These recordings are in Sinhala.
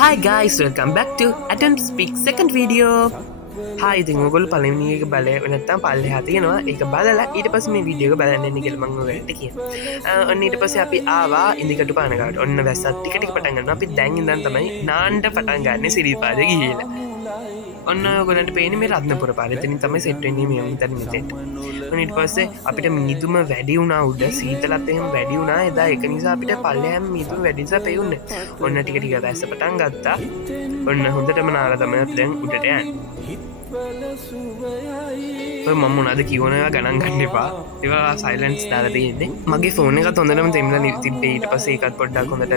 Hi guys, welcome back to Attempt Speak second video. Hi, ඉතින් ඔයගොල්ලෝ පළවෙනි එක බලය නැත්තම් පල්ලෙහා තියෙනවා. ඒක බලලා ඊට පස්සේ මේ වීඩියෝ එක බලන්න ඉන්න කියලා මම ඔයාලට කියනවා. ඔන්න ඊට පස්සේ අපි ආවා ඉන්දිකටු පානකට. ඔන්න වැස්සත් ටික ටික පටන් ගන්නවා. අපි දැන් ඉඳන් තමයි නාන්න පටන් ගන්න සිරිපාදේ ගිහිල්ලා. ඔන්න ඔයගොල්ලන්ට පේන්නේ මේ රත්නපුර පාරේ. එතනින් තමයි සෙට් වෙන්නේ මේ මෙතන මෙතෙන්ට. ඔන්න ඊට පස්සේ අපිට මිදුම වැඩි වුණා උඩ සීතලත් එහෙම වැඩි වුණා. එදා ඒක නිසා අපිට පල්ලෙහාම මිදුම වැඩි නිසා පෙවුන්නේ. ඔන්න ටික ටික දැස්ස පටන් ගත්තා. ඔන්න හොඳටම නාලා තමයි දැන් උඩට යන්නේ. මම මොනවද කියවනවා ගණන් ගන්න එපා. ඒවා සයිලන්ස් දාලා තියෙන්නේ. මගේ ෆෝන් එකත් හොඳටම තෙමලා තිබ්බේ. ඊට පස්සේ ඒකත් පොඩ්ඩක් හොඳට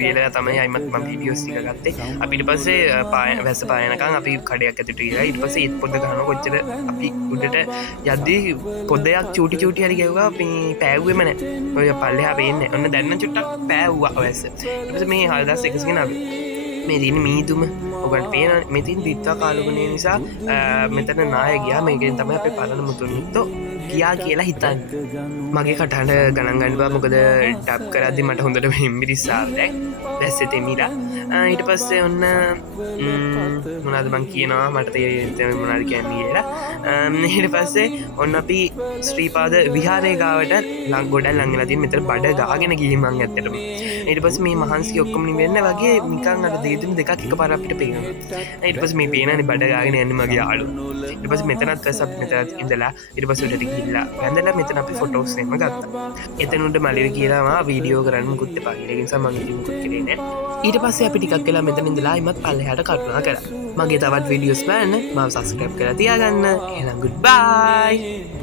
වේලලා තමයි අයිමත් මම වීඩියෝස් ටික ගත්තේ. අපි ඊට පස්සේ වැස්ස පායනකම් අපි කඩයක් ඇතුළට ගියා. ඊට පස්සේ ඒත් පොඩ ගහනවා කොච්චර අපි උඩට යද්දී පොඩයක් චූටි චූටි හරි ගැව්වා. අපි පෑවුවේම නැහැ. ඔය පල්ලෙහා පේන්නේ. ඔන්න දැන් නම් චුට්ටක් පෑවුවා වැස්ස. ඊට පස්සේ මේ 4100 ගෙන අපි මේ තියෙන මීදුම ඔයගොල්ලෝ පේන මෙතින් දිත්තා කාලුගුණේ නිසා මෙතන නාය ගියා. මේකෙන් තමයි අපේ පරණ මුතුන්නිත්තෝ ගියා කියලා හිතන්නේ. මගේ කටහඬ ගණන් ගන්න බෑ මොකද ටැප් කරද්දි මට හොඳට මෙම්බිරිස්සාව දැස්සේ තෙමිලා. ඊට පස්සේ ඔන්න මොනවද මං කියනවා මට තේරෙන්නේ මොනවද කියන්නේ කියලා. ඊට පස්සේ ඔන්න අපි ශ්‍රීපාද විහාරේ ගාවට ගොඩක් ලං වෙලා තියෙන මෙතන බඩ ගහගෙන ගිහින් මං ඇත්තටම. ඊට පස්සේ මේ මහන්සිය ඔක්කොම නිවෙන්න වගේ නිකන් අර දෙතුන් දෙකක් එකපාර අපිට පේනවා. ඊට පස්සේ මේ පේනනේ බඩ ගාගෙන යන්නේ මගේ යාළුවා. ඊට පස්සේ මෙතනත් දැස් අපි මෙතනත් ඉඳලා ඊට පස්සේ උඩට ගිහිල්ලා වැඳලා මෙතන අපි ෆොටෝස් එහෙම ගත්තා. එතන උඩ මලවි කියලා මා වීඩියෝ කරන්න මුකුත් එපා කියලා. ඒ නිසා මම ඉතින් මුකුත් කරේ නෑ. ඊට පස්සේ අපි ටිකක් වෙලා මෙතන ඉඳලා ආයිමත් පල්ලෙහාට කරුණා කරා. මගේ තවත් වීඩියෝස් බලන්න මාව සබ්ස්ක්‍රයිබ් කරලා තියාගන්න. එහෙනම් good bye.